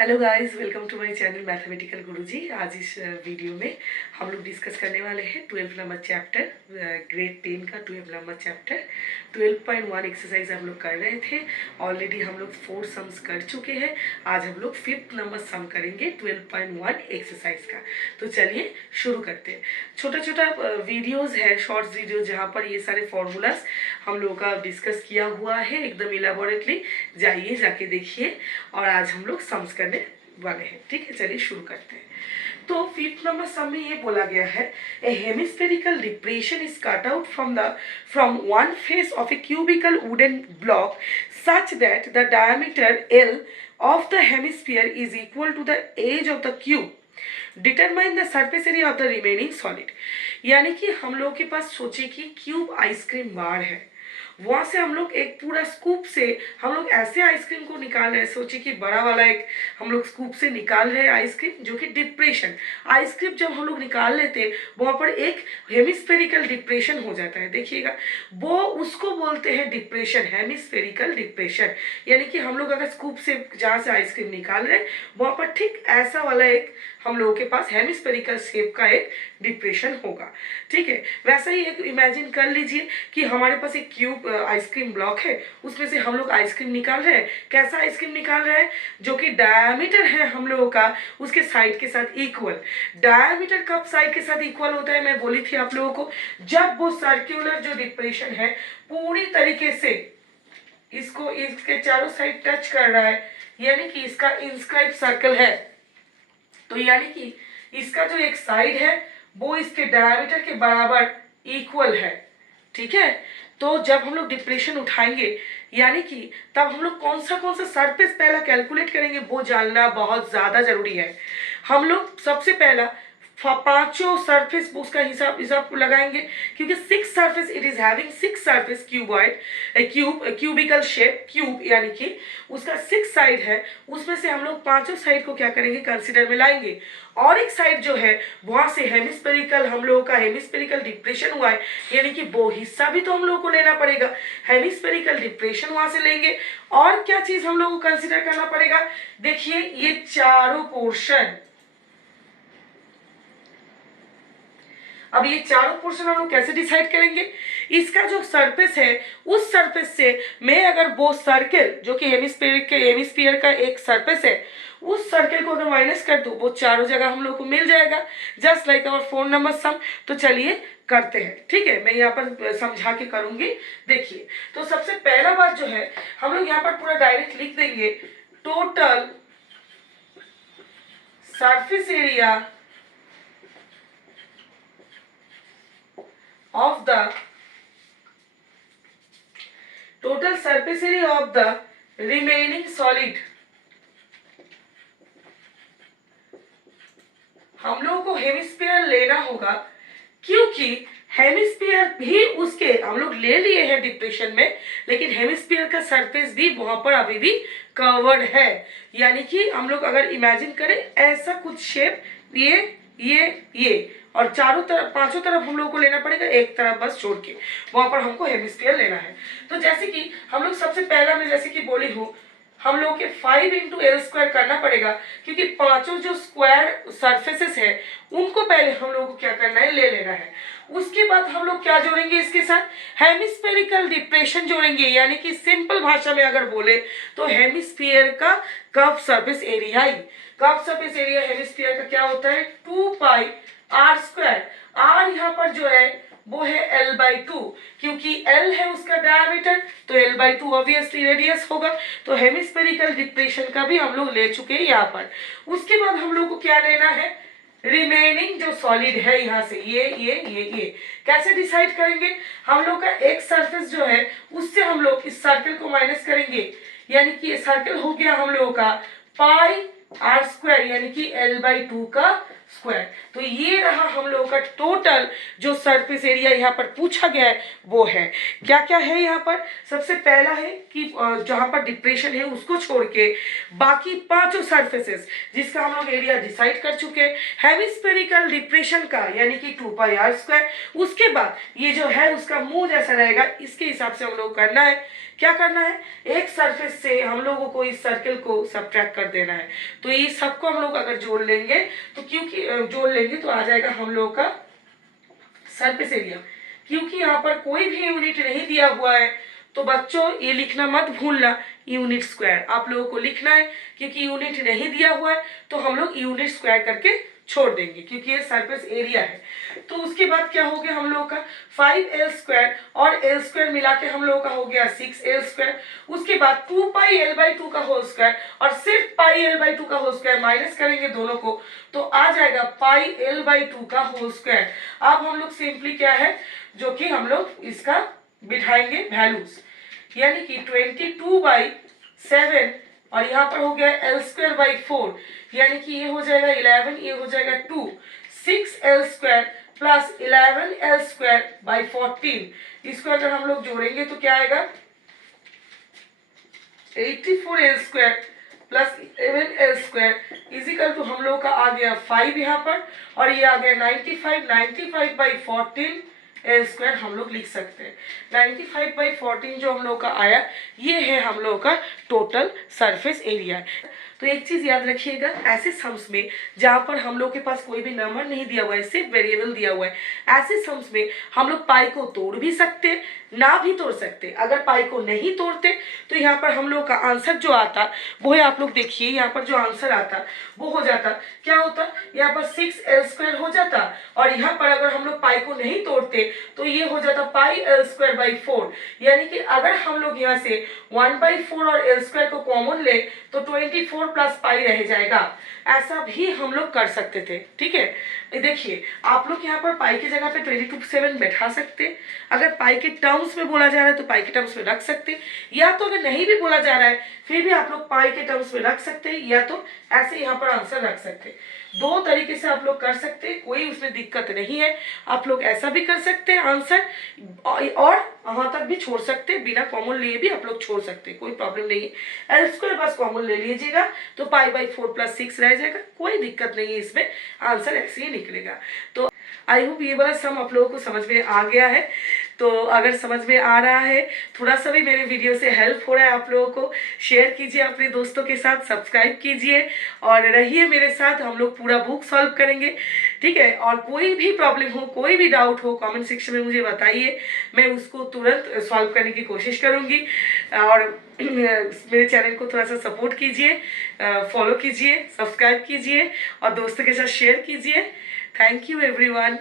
Hello guys, welcome to my channel mathematical Guruji. आज इस video में हम लोग डिस्कस करने वाले हैं 12 नंबर चैप्टर, ग्रेड 10 का 12 नंबर चैप्टर 12.1 एक्सरसाइज हम लोग कर रहे थे। ऑलरेडी हम लोग 4 सम्स कर चुके हैं। आज हम लोग 5th नंबर सम करेंगे 12.1 एक्सरसाइज का। तो चलिए शुरू करते हैं। छोटा छोटा वीडियोज़ है, शॉर्ट्स वीडियो, जहाँ पर ये सारे फॉर्मूलाज हम लोगों का डिस्कस किया हुआ है एकदम इलाबोरेटली। जाइए, जाके देखिए। और आज हम लोग सम्स करने वाले हैं। ठीक है, चलिए शुरू करते हैं। तो 5th नंबर सम में ये बोला गया है, a hemispherical depression is cut out from one face of a cubical wooden block such that the diameter l of the hemisphere is equal to the edge of the cube. Determine the surface area of the remaining solid. यानी कि हम लोग के पास सोचिए कि cube ice cream बार है, वहाँ से हम लोग एक पूरा स्कूप से हम लोग ऐसे आइसक्रीम को निकाल रहे हैं। सोचिए कि बड़ा वाला एक हम लोग स्कूप से निकाल रहे हैं आइसक्रीम, जो कि डिप्रेशन आइसक्रीम जब हम लोग निकाल लेते हैं वहाँ पर एक हेमिस्फेरिकल डिप्रेशन हो जाता है। देखिएगा, वो उसको बोलते हैं डिप्रेशन, हेमिस्फेरिकल डिप्रेशन। यानी कि हम लोग अगर स्कूप से जहाँ से आइसक्रीम निकाल रहे हैं वहाँ पर ठीक ऐसा वाला एक हम लोगों के पास हेमिस्फेरिकल शेप का एक डिप्रेशन होगा। ठीक है, वैसा ही एक इमेजिन कर लीजिए कि हमारे पास एक क्यूब आइसक्रीम ब्लॉक है, उसमें से हम लोग आइसक्रीम निकाल रहे हैं। कैसा आइसक्रीम निकाल रहे हैं? जो कि डायमीटर है हम लोगों का उसके साइड के साथ इक्वल। डायमीटर कब साइड के साथ इक्वल होता है? मैं बोली थी आप लोगों को, जब वो सर्कुलर जो डिप्रेशन है पूरी तरीके से इसको इसके चारों साइड टच कर रहा है, यानी कि इसका इंस्क्राइब सर्कल है। तो यानी कि इसका जो एक साइड है वो इसके डायमीटर के बराबर इक्वल है। ठीक है, तो जब हम लोग डिप्रेशन उठाएंगे यानी कि तब हम लोग कौन सा सरफेस पहला कैलकुलेट करेंगे वो जानना बहुत ज़्यादा ज़रूरी है। हम लोग सबसे पहला पांचों सरफेस उसका हिसाब लगाएंगे, क्योंकि 6 surface it is having 6 surface cuboid cubical shape cube, यानी कि उसका 6 साइड है। उसमें से हम लोग पांचों साइड को क्या करेंगे, कंसीडर में लाएंगे। और एक साइड जो है वहां से हेमिस्फेरिकल हम लोगों का हेमिस्फेरिकल डिप्रेशन हुआ है, यानी कि वो हिस्सा भी तो हम लोगों को लेना पड़ेगा। हेमिस्फेरिकल डिप्रेशन वहां से लेंगे। और क्या चीज हम लोगों को कंसीडर करना पड़ेगा? देखिए, ये चारों पोर्शन, अब ये चारों पोर्शन हम लोग कैसे डिसाइड करेंगे? इसका जो सरफेस है उस सरफेस से मैं अगर वो सर्कल जो कि हेमिस्फीयर का एक सरफेस है, उस सर्कल को अगर माइनस कर दूं वो चारों जगह हम लोग को मिल जाएगा, जस्ट लाइक आवर 4 नंबर सम। तो चलिए करते हैं। ठीक है, मैं यहाँ पर समझा के करूंगी। देखिए, तो सबसे पहला बात जो है हम लोग यहाँ पर पूरा डायरेक्ट लिख देंगे, total surface area of the total surface area of the remaining solid। हम लोगों को हेमिस्फीयर लेना होगा, क्योंकि हेमिस्फीयर भी उसके हम लोग ले लिए हैं डिप्रेशन में, लेकिन हेमिस्फीयर का सरफेस भी वहां पर अभी भी कवर्ड है। यानी कि हम लोग अगर इमेजिन करें ऐसा कुछ शेप, ये और चारों तरफ पांचों तरफ हम लोगों को लेना पड़ेगा, एक तरफ बस छोड़ के वहां पर हमको हेमिस्फीयर लेना है। तो जैसे कि हम लोग सबसे पहला मैं जैसे कि बोली हूँ, हम लोग के 5 × L² करना पड़ेगा, क्योंकि पांचों जो स्क्वायर सरफेसेस है उनको पहले हम लोग को क्या करना है, ले लेना है। उसके बाद हम लोग क्या जोड़ेंगे इसके साथ? हेमिस्फेरिकल डिप्रेशन जोड़ेंगे। यानी कि सिंपल भाषा में अगर बोले तो हेमिस्फीयर का कर्व सरफेस एरिया ही, कर्व सरफेस एरिया हेमिस्फीयर का क्या होता है, 2πr²। r यहाँ पर जो है वो है L/2, क्योंकि L है उसका डायमीटर, तो L/2 ऑब्वियसली रेडियस होगा। तो हेमिस्फेरिकल डिप्रेशन का भी हम लोग ले चुके हैं यहाँ पर। उसके बाद हम लोग को क्या लेना है, रिमेनिंग जो सॉलिड है यहाँ से ये कैसे डिसाइड करेंगे? हम लोग का एक सरफेस जो है उससे हम लोग इस सर्कल को माइनस करेंगे, यानी कि ये सर्कल हो गया हम लोगों का πr², यानी कि L/2 का स्क्वायर। तो ये रहा हम लोगों का टोटल जो सरफेस एरिया यहाँ पर पूछा गया है वो है। क्या क्या है यहाँ पर? सबसे पहला है कि जहाँ पर डिप्रेशन है उसको छोड़ के बाकी पांचों सरफेसेस जिसका हम लोग एरिया डिसाइड कर चुके हैं, हेमिस्फेरिकल डिप्रेशन का यानी कि 2πr²। उसके बाद ये जो है उसका मुंह जैसा रहेगा, इसके हिसाब से हम लोग करना है। क्या करना है? एक सरफेस से हम लोगों को इस सर्कल को सबट्रैक्ट कर देना है। तो ये सबको हम लोग अगर जोड़ लेंगे तो क्योंकि जोड़ लेंगे तो आ जाएगा हम लोगों का सरफेस एरिया। क्योंकि यहाँ पर कोई भी यूनिट नहीं दिया हुआ है तो बच्चों ये लिखना मत भूलना, यूनिट स्क्वायर आप लोगों को लिखना है। क्योंकि यूनिट नहीं दिया हुआ है तो हम लोग यूनिट स्क्वायर करके छोड़ देंगे क्योंकि ये सरफेस एरिया है। तो उसके बाद क्या हो गया हम लोगों का 5l² और l² मिला के हम लोगों का हो गया 6l²। उसके बाद 2πl/2 का होल स्क्वायर और सिर्फ πl/2 का होल स्क्वायर माइनस करेंगे दोनों को तो आ जाएगा πl/2 का होल स्क्वायर। अब हम लोग सिंपली क्या है जो कि हम लोग इसका बिठाएंगे वैल्यूज, यानी कि 22/7 और यहाँ पर हो गया l²/4 यानी कि ये हो जाएगा 11, ये हो जाएगा 2, 6l² प्लस 11l²/14। इसको अगर हम लोग जोड़ेंगे तो क्या आएगा 84l² plus 11l² is equal to हम लोग का आ गया 5 यहाँ पर और ये आ गया 95/14 l² हम लोग लिख सकते हैं। 95/14 जो हम लोग का आया ये है हम लोग का टोटल सरफेस एरिया। तो एक चीज याद रखिएगा, ऐसे सम्स में जहाँ पर हम लोग के पास कोई भी नंबर नहीं दिया हुआ है, सिर्फ वेरिएबल दिया हुआ है, ऐसे सम्स में हम लोग पाई को तोड़ भी सकते ना भी तोड़ सकते। अगर पाई को नहीं तोड़ते तो यहाँ पर हम लोग का आंसर जो आता वो है, आप लोग देखिए यहाँ पर जो आंसर आता वो हो जाता, क्या होता यहाँ पर 6l² हो जाता और यहाँ पर अगर हम लोग पाई को नहीं तोड़ते तो ये हो जाता πl²/4। यानी कि अगर हम लोग यहाँ से 1/4 और l² को कॉमन ले तो 24 प्लस पाई रह जाएगा। ऐसा भी हम लोग कर सकते थे, ठीक है। देखिए आप लोग यहाँ पर पाई की जगह पे 22/7 बैठा सकते, अगर पाई के टर्म्स में बोला जा रहा है तो पाई के टर्म्स में रख सकते, या तो अगर नहीं भी बोला जा रहा है फिर भी आप लोग पाई के टर्म्स में रख सकते, या तो ऐसे यहाँ पर आंसर रख सकते। दो तरीके से आप लोग कर सकते हैं, कोई उसमें दिक्कत नहीं है। आप लोग ऐसा भी कर सकते हैं आंसर और वहां तक भी छोड़ सकते हैं, बिना कॉमन लिए भी आप लोग छोड़ सकते हैं, कोई प्रॉब्लम नहीं है। l² बस कॉमन ले लीजिएगा तो π/4 प्लस 6 रह जाएगा, कोई दिक्कत नहीं है, इसमें आंसर ऐसे ही निकलेगा। तो आई होप ये वाला सम आप लोगों को समझ में आ गया है। तो अगर समझ में आ रहा है, थोड़ा सा भी मेरे वीडियो से हेल्प हो रहा है आप लोगों को, शेयर कीजिए अपने दोस्तों के साथ, सब्सक्राइब कीजिए और रहिए मेरे साथ, हम लोग पूरा बुक सॉल्व करेंगे, ठीक है। और कोई भी प्रॉब्लम हो, कोई भी डाउट हो, कमेंट सेक्शन में मुझे बताइए, मैं उसको तुरंत सॉल्व करने की कोशिश करूँगी। और मेरे चैनल को थोड़ा सा सपोर्ट कीजिए, फॉलो कीजिए, सब्सक्राइब कीजिए और दोस्तों के साथ शेयर कीजिए। Thank you everyone.